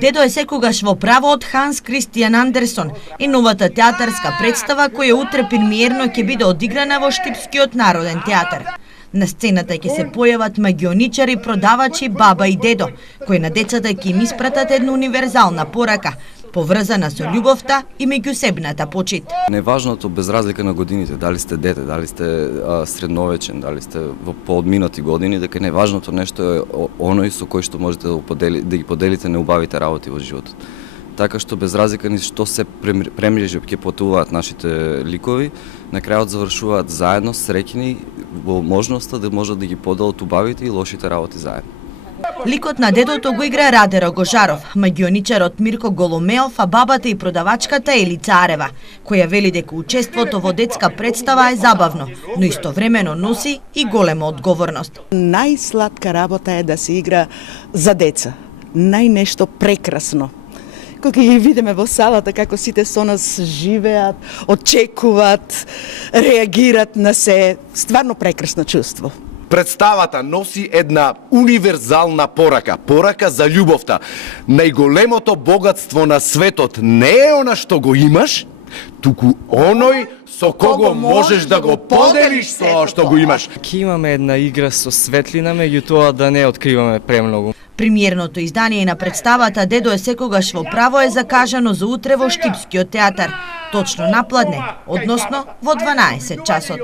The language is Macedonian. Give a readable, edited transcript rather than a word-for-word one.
Дедо е секогаш во право од Ханс Кристијан Андерсон и новата театарска представа која утре премиерно ќе биде одиграна во Штипскиот народен театар. На сцената ќе се појават магионичари, продавачи, баба и дедо, кои на децата ќе им испратат една универзална порака, поврзана со љубовта и меѓусебната почит. Неважното без разлика на годините, дали сте дете, дали сте средновечен, дали сте во поодминати години, дека неважното нешто е оној со кој што можете да ги поделите неубавите работи во животот. Така што без разлика ни што се премрежи ќе патуваат нашите ликови, на крајот завршуваат заедно среќни во можноста да можат да ги поделат убавите и лошите работи заедно. Ликот на дедото го игра Раде Рогожаров, магионичарот Мирко Голомеов, а бабата и продавачката Ели Царева, која вели дека учеството во детска представа е забавно, но истовремено носи и голема одговорност. Најсладка работа е да се игра за деца. Најнешто прекрасно. Кога ги видиме во салата како сите со нас живеат, очекуваат, реагират на се, стварно прекрасно чувство. Представата носи една универзална порака, порака за љубовта. Најголемото богатство на светот не е она што го имаш, туку оној со кого можеш да го поделиш тоа што го имаш. Ќе имаме една игра со светлина, меѓутоа да не откриваме премногу. Премиерното издание на представата Дедо е секогаш во право е закажано за утре во Штипскиот театар, точно на пладне, односно во 12 часот.